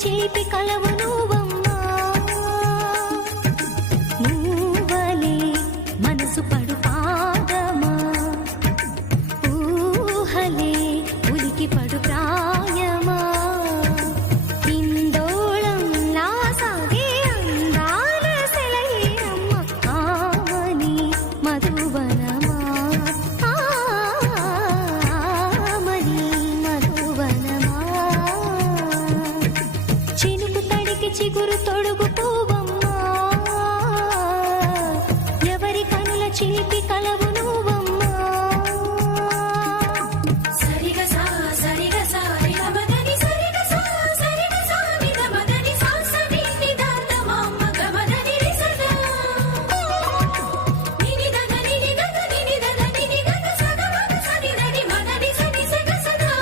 చిలిపి కలవు నువ్వమ్మా నువ్వలే మనసు పడు పాదమా ఊహలే ఉలికి పడు ప్రాయమా ఇందోళంలా సాగే అందాల సెలయేరమ్మ ఆమని మధువనమా ఆమని మధువనమా చినుకు తడికి చిగురు తొడుగు పువ్వమ్మా ఎవరి కనుల చిలిపి కలవు నువ్వమ్మా సరిగా సా సరిగా సా నిలబదని సరిగా సా సరిగా సా నిలబదని సా సరి నిదాత మామ గమదని రిసదా నిని దగ నిని దగ నిని దగ నిని దగ సగ మగ సని దని మదని సని సగ సదా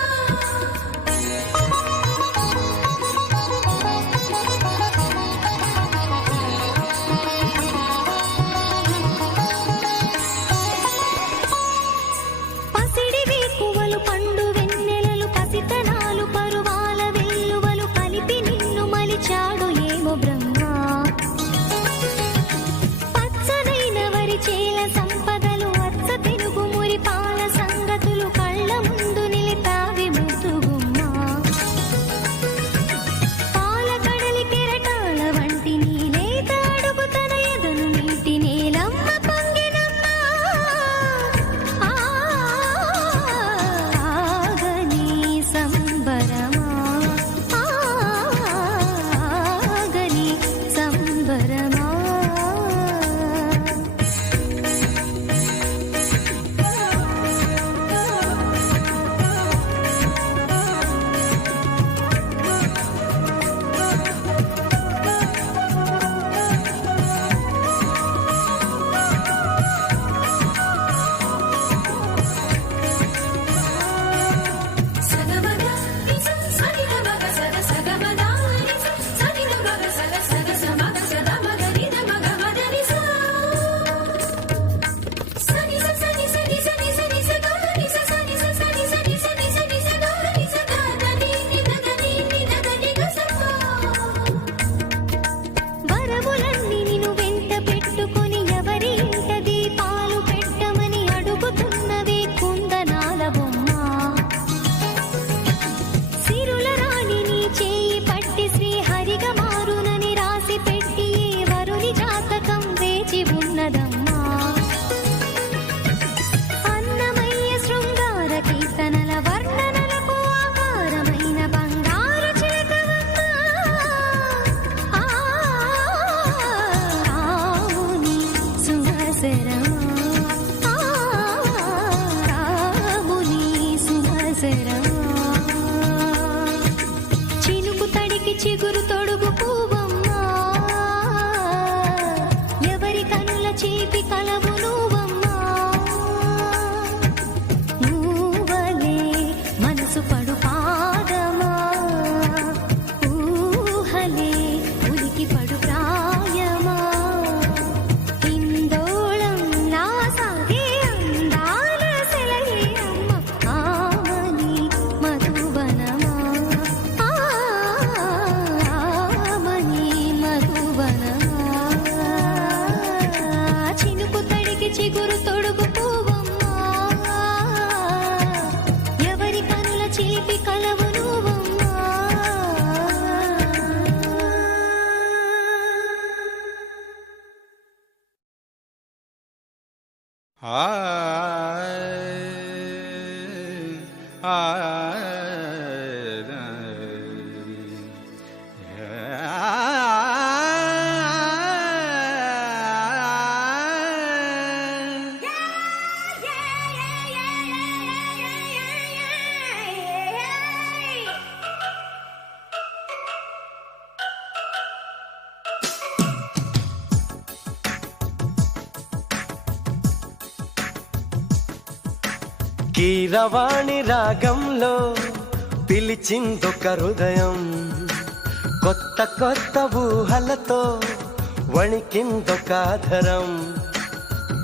పసిడి వేకువలు పండు వెన్నెలలు పసితనాలు పరువాల వెల్లువలు కలిపి నిన్ను మలిచాడు ఏమో బ్రహ్మ పచ్చనైన వరి చేల సంపదలు అచ్చ తెలుగు మురి పాల సంగతులు కళ్ళ ముందు నిలితావి ముద్దుగుమ్మ పాల కడలి కెరటాల వంటి నీలేత అడుగు తన ఎదను నీటి నేలమ్మ పొంగినమ్మ ఆగని సంబరమా ఆగని సంబరమా సగమగ నిస సనిద మగ సద సగమగ నిస సనిద మగ సద సగ సమగ సద మగ నిద మగ మద నిస సని స సని సని సని సని స గ నిస సని స సని సని సని సని స గ నిస గ దని నిద దని నిద దని గ సప్ప వరములన్నీ నిన్ను వెంట పెట్టుకొని ఎవరి ఇంట దీపాలు పెట్టమని అడుగుతున్నవే కుందనాల బొమ్మ సిరుల రాణి నీ చేయి పట్టి శ్రీహరిగా మారునని రాసి పెట్టి ఏ వరుని జాతకం వేచి ఉన్నదమ్మా అన్నమయ్య శృంగార కీర్తనల వర్ణనలకు ఆకారమైన బంగారు చిలకవమ్మ రాముని సుమసరమా రాముని సుమసరమా చినుకు తడికి చిగురు తొడుగు పువ్వమ్మా ఎవరి కనుల చీపి కలవు నువ్వమ్మా నువ్వలే మనసు పడు పాదమా ఊహలే ఉలికి పడు ప్రాయమా ఇందోళంలా సాగే అందాల సెలయేరమ్మ ఆమని మధువనమా ఆమని మధువనమా చినుకు తడికి చిగురు తొడుగు పువ్వమ్మా ఎవరి కనుల చిలిపి కలవు నువ్వమ్మా కీరవాణి రాగంలో పిలిచిందొక హృదయం, కొత్త కొత్త ఊహలతో వణికిందొక ఆధరం.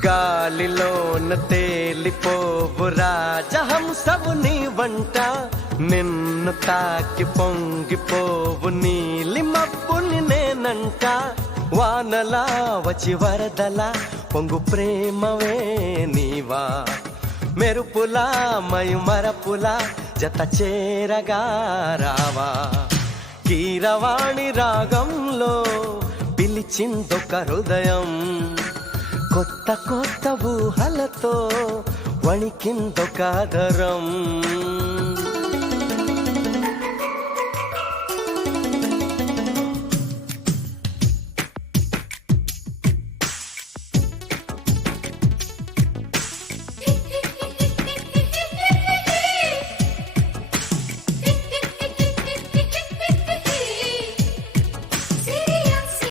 గాలిలోన తేలిపోవు రాజహంసవు నీ వంట, నిన్ను తాకి పొంగిపోవు నీ చినుక వానలా వచ్చి వరదలా పొంగు ప్రేమవే నీవా మెరుపులా మరపులా జత చేరగా రావా కీరవాణి రాగంలో పిలిచిందొక హృదయం కొత్త కొత్త ఊహలతో వణికిందొక ఆదరం